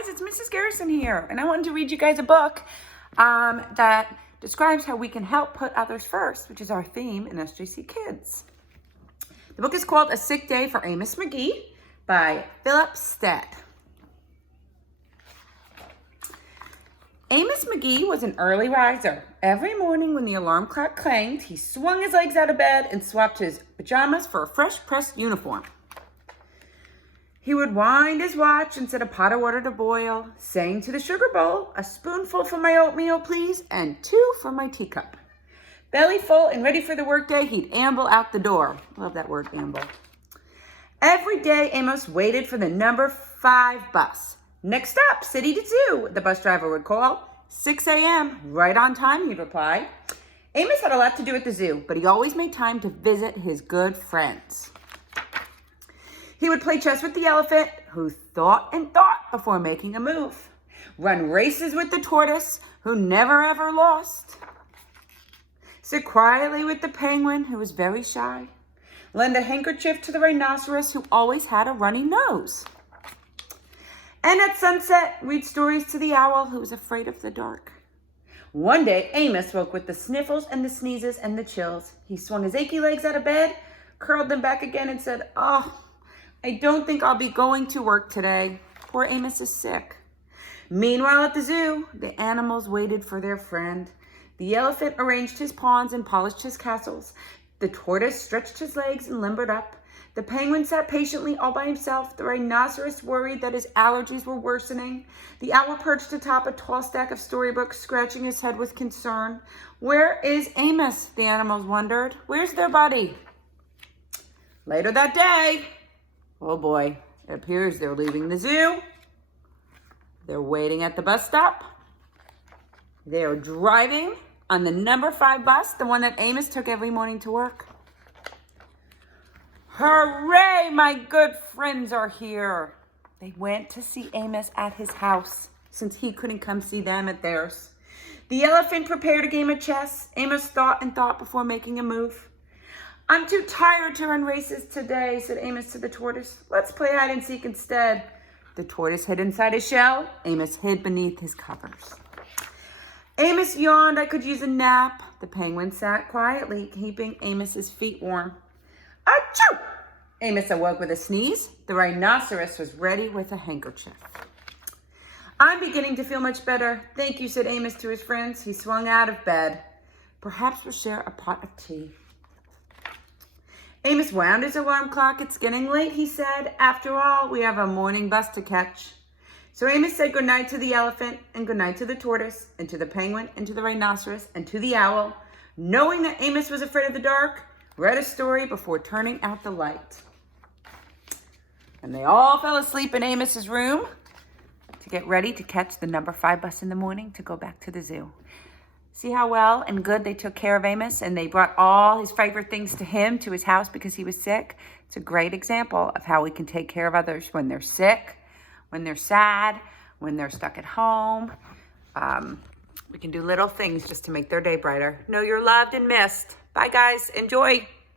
guys, it's Mrs. Garrison here, and I wanted to read you guys a book that describes how we can help put others first, which is our theme in SJC Kids. The book is called A Sick Day for Amos McGee by Philip Stead. Amos McGee was an early riser. Every morning when the alarm clock clanged, he swung his legs out of bed and swapped his pajamas for a fresh pressed uniform. He would wind his watch and set a pot of water to boil, saying to the sugar bowl, "A spoonful for my oatmeal, please, and 2 for my teacup." Belly full and ready for the workday, he'd amble out the door. Love that word, amble. Every day, Amos waited for the number 5 bus. "Next up, city to zoo," the bus driver would call. 6 a.m., right on time, he'd reply. Amos had a lot to do at the zoo, but he always made time to visit his good friends. He would play chess with the elephant, who thought and thought before making a move. Run races with the tortoise, who never ever lost. Sit quietly with the penguin, who was very shy. Lend a handkerchief to the rhinoceros, who always had a runny nose. And at sunset, read stories to the owl, who was afraid of the dark. One day, Amos woke with the sniffles and the sneezes and the chills. He swung his achy legs out of bed, curled them back again, and said, "Oh, I don't think I'll be going to work today. Poor Amos is sick." Meanwhile, at the zoo, the animals waited for their friend. The elephant arranged his pawns and polished his castles. The tortoise stretched his legs and limbered up. The penguin sat patiently all by himself. The rhinoceros worried that his allergies were worsening. The owl perched atop a tall stack of storybooks, scratching his head with concern. "Where is Amos?" the animals wondered. "Where's their buddy?" Later that day, oh boy, it appears they're leaving the zoo. They're waiting at the bus stop. They are driving on the number 5 bus, the one that Amos took every morning to work. "Hooray, my good friends are here." They went to see Amos at his house, since he couldn't come see them at theirs. The elephant prepared a game of chess. Amos thought and thought before making a move. "I'm too tired to run races today," said Amos to the tortoise. "Let's play hide and seek instead." The tortoise hid inside his shell. Amos hid beneath his covers. Amos yawned. "I could use a nap." The penguin sat quietly, keeping Amos's feet warm. "Achoo!" Amos awoke with a sneeze. The rhinoceros was ready with a handkerchief. "I'm beginning to feel much better. Thank you," said Amos to his friends. He swung out of bed. "Perhaps we'll share a pot of tea." Amos wound his alarm clock. "It's getting late," he said. "After all, we have a morning bus to catch." So Amos said goodnight to the elephant, and goodnight to the tortoise, and to the penguin, and to the rhinoceros, and to the owl. Knowing that Amos was afraid of the dark, read a story before turning out the light. And they all fell asleep in Amos's room to get ready to catch the number 5 bus in the morning to go back to the zoo. See how well and good they took care of Amos, and they brought all his favorite things to him, to his house, because he was sick. It's a great example of how we can take care of others when they're sick, when they're sad, when they're stuck at home. We can do little things just to make their day brighter. Know you're loved and missed. Bye, guys. Enjoy.